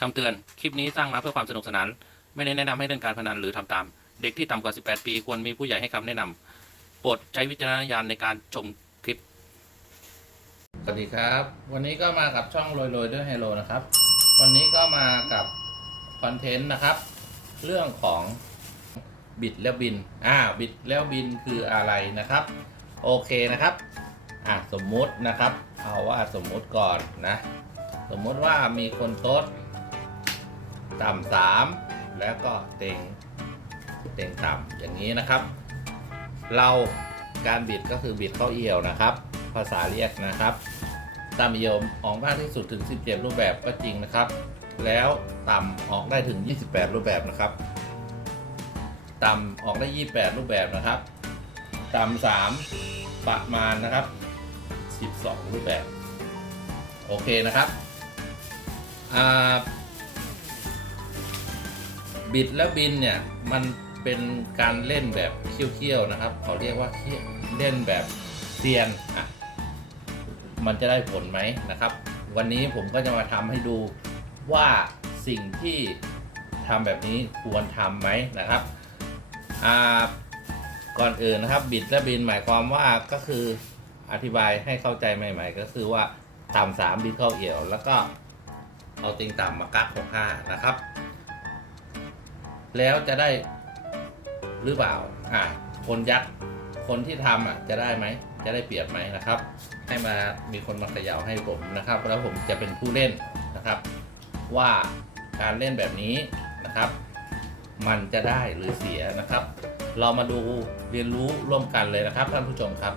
คำเตือน คลิปนี้สร้างมาเพื่อความสนุกสนาน ไม่ได้แนะนำให้เล่นการพนันหรือทำตาม เด็กที่ต่ำกว่า 18 ปีควรมีผู้ใหญ่ให้คำแนะนำโปรดใช้วิจารณญาณในการชมคลิป สวัสดีครับ วันนี้ก็มากับช่องโรยๆด้วยไฮโลนะครับ วันนี้ก็มากับคอนเทนต์นะครับ เรื่องของบิดแล้วบิน อ่า บิดแล้วบินคืออะไรนะครับ โอเคนะครับ อะสมมุตินะครับ เอาว่าสมมุติก่อนนะ สมมุติว่ามีคนโต๊ด ต่ำสามแล้วก็เต็งเต็งต่ำอย่างนี้นะครับ เราการบิดก็คือบิดเข้าเอี่ยวนะครับ ภาษาเรียกนะครับต่ำเอี่ยวออกมากที่สุดถึง 17 รูปแบบก็จริงนะครับ แล้วต่ำออกได้ถึง 28 รูปแบบนะครับ ต่ำออกได้ 28 รูปแบบนะครับ ต่ำสามประมาณนะครับ 12 รูปแบบ โอเคนะครับอ่า บิดและบินเนี่ยมันเป็นการเล่นแบบเคี้ยวๆนะครับเขาเรียกว่าเคี้ยวเล่นแบบเซียนอะมันจะได้ผลไหมนะครับ วันนี้ผมก็จะมาทำให้ดูว่าสิ่งที่ทำแบบนี้ควรทำไหมนะครับอ่าก่อนอื่นนะครับ บิดและบินหมายความว่าก็คืออธิบายให้เข้าใจใหม่ ๆ ก็คือว่าต่ำสามบิดเข้าเอี่ยว แล้วก็เอาติงต่ำมากักหกห้านะครับ แล้วจะได้หรือเปล่าอ่าคนยักษ์คนที่ทำอะจะได้ไหมจะได้เปรียบไหมนะครับ ให้มามีคนมาเขย่าให้ผมนะครับ แล้วผมจะเป็นผู้เล่นนะครับ ว่าการเล่นแบบนี้นะครับ มันจะได้หรือเสียนะครับ เรามาดูเรียนรู้ร่วมกันเลยนะครับท่านผู้ชมครับ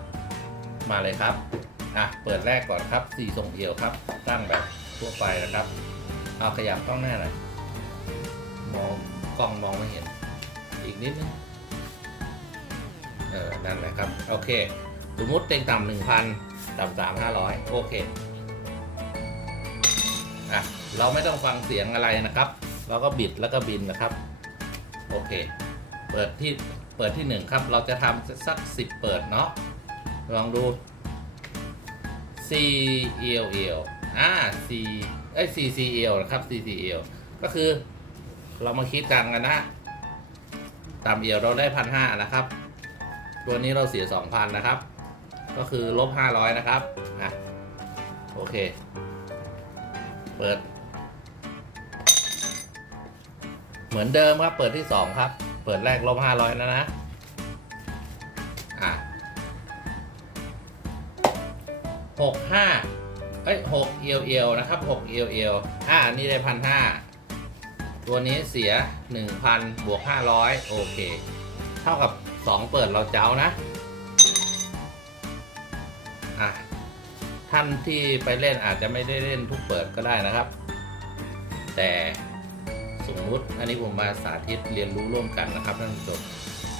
มาเลยครับอะเปิดแรกก่อนครับสี่ทรงเอียวครับ ตั้งแบบทั่วไปนะครับ เอาขยับกล้องหน้าหน่อยมอง กล้องมองไม่เห็น อีกนิดนึงเออ นั่นแหละครับ โอเค สมมติเต็งต่ำหนึ่งพันต่ำสามห้าร้อยโอเค อะ เราไม่ต้องฟังเสียงอะไรนะครับ เราก็บิดแล้วก็บินนะครับ โอเค เปิดที่ เปิดที่หนึ่งครับ เราจะทำสักสิบเปิดเนาะ ลองดู C E L E L อ่า C เอ้ย C C E L นะครับ C C E L ก็คือ เรามาคิดตังกันนะต่ำเอียวเราได้พันห้านะครับ ตัวนี้เราเสียสองพันนะครับ ก็คือลบห้าร้อยนะครับอะโอเค เปิด เหมือนเดิมครับ เปิดที่สองครับ เปิดแรกลบห้าร้อยนะนะอะหกห้าเอ้ยหกเอียวเอียวนะครับหกเอียวเอียวอ่านี่ได้พันห้า ตัวนี้เสีย 1,000 บวก 500 โอเค เท่ากับ 2 เปิดเราเจ้านะ อะ ท่านที่ไปเล่นอาจจะไม่ได้เล่นทุกเปิดก็ได้นะครับ แต่สมมุติอันนี้ผมมาสาธิตเรียนรู้ร่วมกันนะครับท่านผู้ชม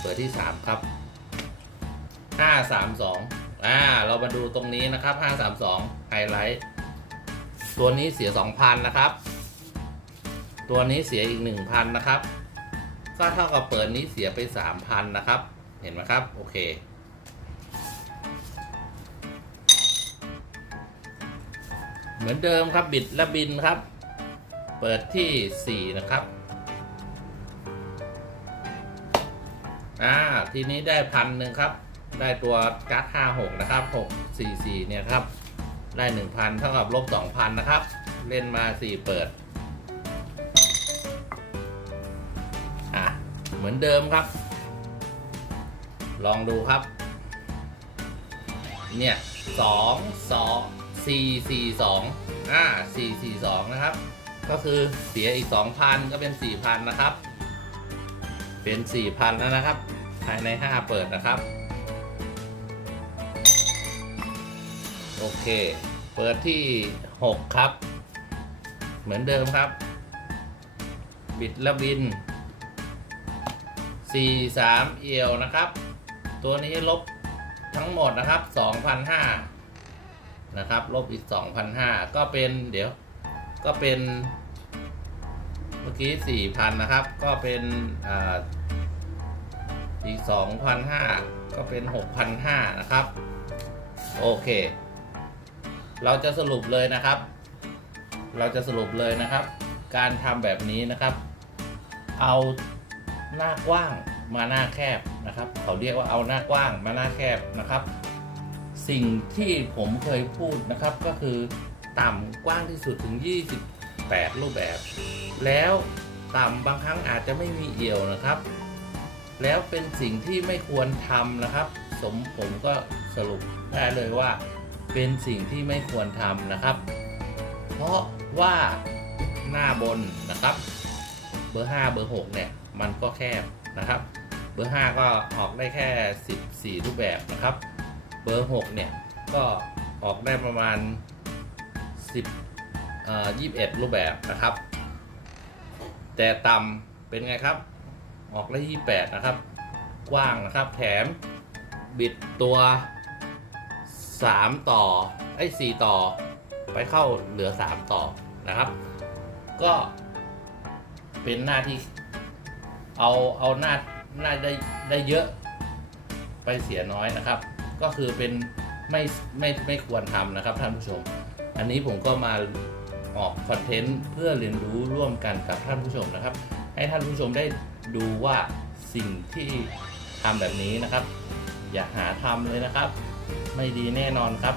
เปิดที่ 3 ครับ 532 อ่า เรามาดูตรงนี้นะครับ 532 ไฮไลท์ ตัวนี้เสีย 2,000 นะครับ ตัวนี้เสียอีก 1,000 นะครับ ก็เท่ากับเปิดนี้เสียไป 3,000 นะครับ เห็นไหมครับ โอเค เหมือนเดิมครับบิดและบินครับ เปิดที่ 4 นะครับ อ่า ทีนี้ได้พันหนึ่งครับ ได้ตัวการ์ด56 นะครับ 644 เนี่ยครับ ได้ 1,000 เท่ากับลบ 2,000 นะครับ เล่นมา 4 เปิด มือนเดิมครับ ลองดูครับ เนี่ยสองสองสี่สี่สองอ่าสี่สี่สองนะครับ ก็คือเสียอีกสองพันก็เป็นสี่พันนะครับ เป็นสี่พันแล้วนะครับ ภายในห้าเปิดนะครับ โอเค เปิดที่หกครับ เหมือนเดิมครับ บิดและบิน 43 เอียวนะครับ ตัวนี้ลบทั้งหมดนะครับ2,500นะครับ ลบอีก2,500ก็เป็นเดี๋ยว ก็เป็นเมื่อกี้4,000นะครับ ก็เป็นอ่าอีก2,500ก็เป็น6,500นะครับ โอเค เราจะสรุปเลยนะครับ เราจะสรุปเลยนะครับ การทำแบบนี้นะครับ เอา หน้ากว้างมาหน้าแคบนะครับ เขาเรียกว่าเอาหน้ากว้างมาหน้าแคบนะครับ สิ่งที่ผมเคยพูดนะครับก็คือต่ำกว้างที่สุดถึง 28 รูปแบบ แล้วต่ำบางครั้งอาจจะไม่มีเอี่ยวนะครับ แล้วเป็นสิ่งที่ไม่ควรทำนะครับ สมผมก็สรุปได้เลยว่า เป็นสิ่งที่ไม่ควรทำนะครับ เพราะว่าหน้าบนนะครับ เบอร์ 5 เบอร์ 6 เนี่ย มันก็แคบนะครับ เบอร์ 5 ก็ออกได้แค่ 14 รูปแบบนะครับ เบอร์ 6 เนี่ยก็ออกได้ประมาณ 10เอ่อ21 รูปแบบนะครับ แต่ต่ำเป็นไงครับ ออกได้28 นะครับ กว้างนะครับ แถมบิดตัว 3 ต่อไอ้4ต่อ ไปเข้าเหลือ 3 ต่อนะครับ ก็เป็นหน้าที่ เอาเอาหน้าหน้าได้ได้เยอะไปเสียน้อยนะครับ ก็คือเป็นไม่ไม่ไม่ควรทำนะครับท่านผู้ชม อันนี้ผมก็มาออกคอนเทนต์เพื่อเรียนรู้ร่วมกันกับท่านผู้ชมนะครับ ให้ท่านผู้ชมได้ดูว่าสิ่งที่ทำแบบนี้นะครับ อย่าหาทำเลยนะครับ ไม่ดีแน่นอนครับ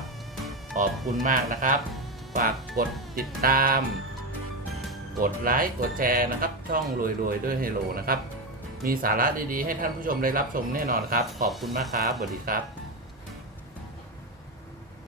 ขอบคุณมากนะครับ ฝากกดติดตาม กดไลค์กดแชร์นะครับ ช่องรวยรวยๆด้วยเฮโลนะครับ มีสาระดีๆ ให้ท่านผู้ชมได้รับชมแน่นอนครับ ขอบคุณมากครับสวัสดีครับ